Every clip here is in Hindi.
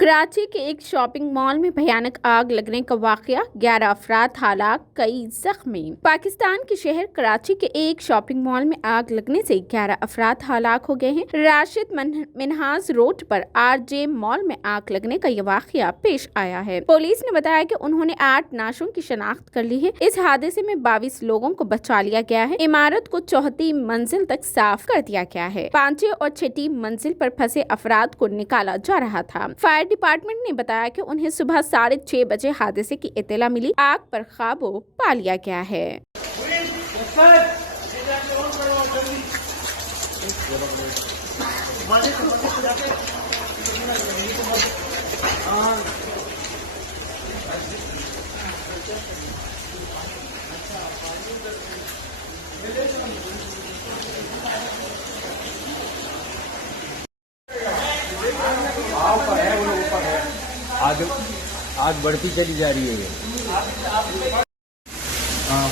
कराची के एक शॉपिंग मॉल में भयानक आग लगने का वाकया, 11 अफराद हलाक, कई जख्मी। पाकिस्तान के शहर कराची के एक शॉपिंग मॉल में आग लगने से 11 अफराद हलाक हो गए हैं। राशिद मिनहाज रोड पर आरजे मॉल में आग लगने का यह वाकया पेश आया है। पुलिस ने बताया कि उन्होंने 8 नाशों की शनाख्त कर ली है। इस हादसे में 22 लोगों को बचा लिया गया है। इमारत को 4थी मंजिल तक साफ कर दिया गया है। 5वीं और 6वीं मंजिल पर फंसे अफराद को निकाला जा रहा था। फायर डिपार्टमेंट ने बताया कि उन्हें सुबह 6:30 बजे हादसे की इत्तला मिली। आग पर काबू पा लिया गया है। आग आग बढ़ती चली जा रही है ये। हाँ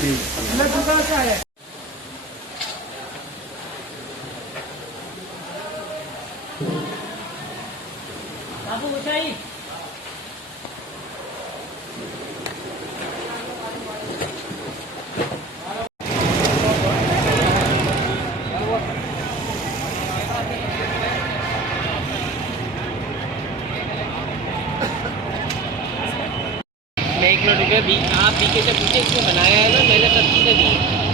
ठीक। मैं 1 मिनट रुके, आप बीके से पूछे, इसमें बनाया है ना मैंने, सब चीज़ें दी।